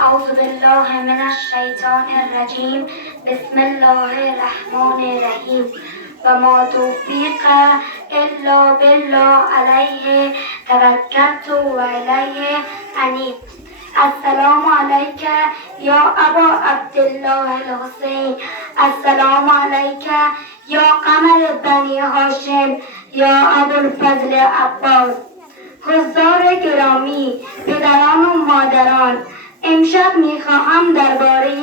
أعوذ بالله من الشیطان الرجیم. بسم الله الرحمن الرحیم. و ما توفیق الا بالله علیه توکلت و الیه انیب. السلام علیک یا ابا عبدالله الحسین. السلام علیک یا قمر بنی هاشم یا ابوالفضل عباس. حضار گرامی، پدران و مادران، امشب میخواهم درباره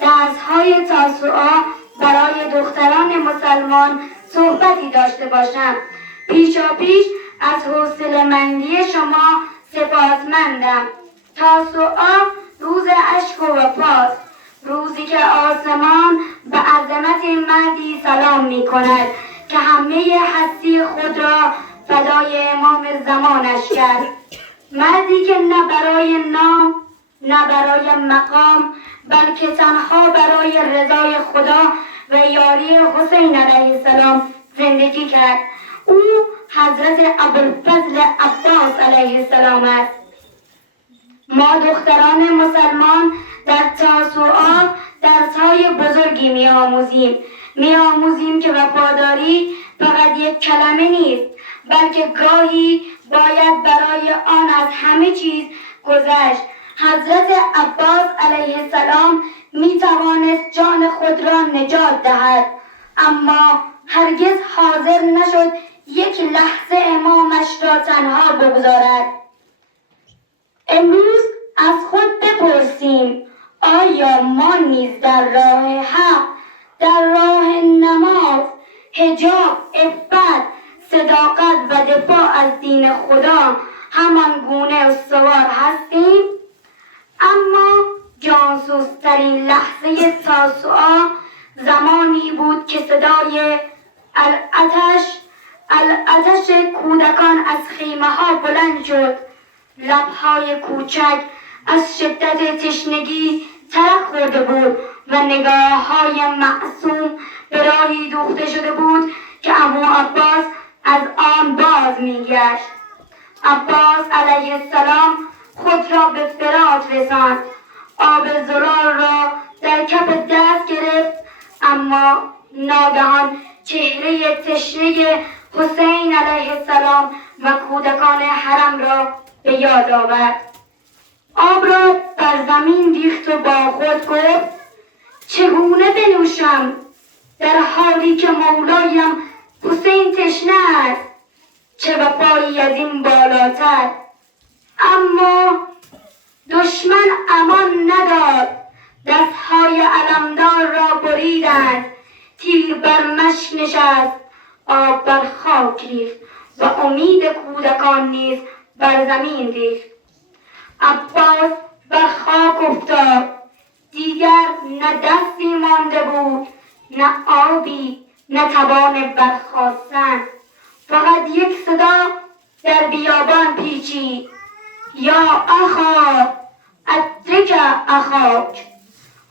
درس‌های تاسوعا برای دختران مسلمان صحبتی داشته باشم. پیشاپیش از حوصله‌مندی شما سپاسمندم. تاسوعا روز اشک و وفاست، روزی که آسمان به عظمت مهدی سلام می‌کند که همه هستی خود را فدای امام زمانش کرد. مردی که نه برای نام نه برای مقام بلکه تنها برای رضای خدا و یاری حسین علیه السلام زندگی کرد. او حضرت ابوالفضل عباس علیه السلام است. ما دختران مسلمان در تاسوعا درس‌های بزرگی می‌آموزیم که وفاداری فقط یک کلمه نیست، بلکه گاهی باید برای آن از همه چیز گذشت. حضرت عباس علیه السلام می‌توانست جان خود را نجات دهد، اما هرگز حاضر نشد یک لحظه امامش را تنها بگذارد. امروز از خود بپرسیم آیا ما نیز در راه حق، در راه نماز، حجاب، عفت، صداقت و دفاع از دین خدا همان گونه استوار هستیم؟ اما جانسوزترین لحظه تاسوعا زمانی بود که صدای العطش کودکان از خیمه ها بلند شد. لبهای کوچک از شدت تشنگی ترک خورده بود و نگاه های معصوم به راهی دوخته شده بود که عمو عباس از آن باز میگشت. عباس علیه السلام خود را به فرات رساند، آب زلال را در کف دست گرفت، اما ناگهان چهره تشنه حسین علیه السلام و کودکان حرم را به یاد آورد. آب را بر زمین ریخت و با خود گفت چگونه بنوشم در حالی که مولایم حسین تشنه است؟ چه وفایی از این بالاتر. اما دشمن امان نداد، دستهای علمدار را بریدند، تیر بر مشک نشست، آب بر خاک ریخت و امید کودکان نیز بر زمین ریخت. عباس بر خاک افتاد. دیگر نه دستی مانده بود، نه آبی، نه توان برخاستن. فقط یک صدا در بیابان پیچید: یا اخا ادرک اخاک.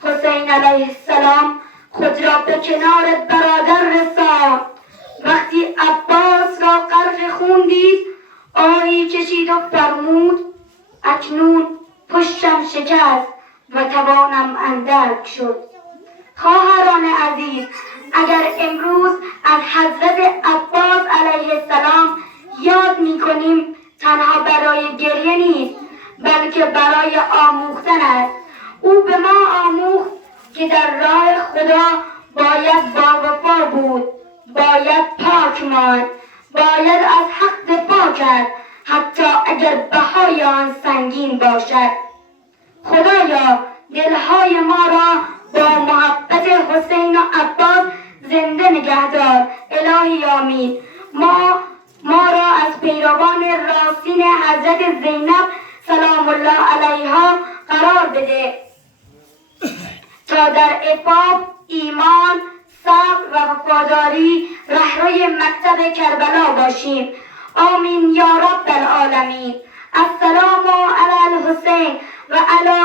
حسین علیه السلام خود را به کنار برادر رساند. وقتی عباس را غرق خون دید آهی کشید و فرمود اکنون پشتم شکست و توانم اندک شد. خواهران عزیز، اگر امروز از حضرت عباس علیه السلام یاد می‌کنیم تنها برای گریه نیست بلکه برای آموختن است. او به ما آموخت که در راه خدا باید باوفا بود، باید پاک ماند، باید از حق دفاع کرد حتی اگر بهای آن سنگین باشد. خدایا دلهای ما را با محبت حسین و عباس زنده نگهدار. الهی آمین. ما را از پیروان راستین حضرت زینب سلام الله علیها قرار بده تا در عفاف، ایمان، صبر و وفاداری رهروی مکتب کربلا باشیم. آمین یا رب العالمین. السلام علی الحسین و علی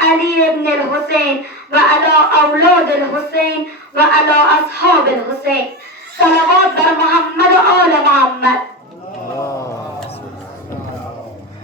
علی ابن الحسین و علی اولاد الحسین و علی اصحاب الحسین. صلوات بر محمد و آل محمد.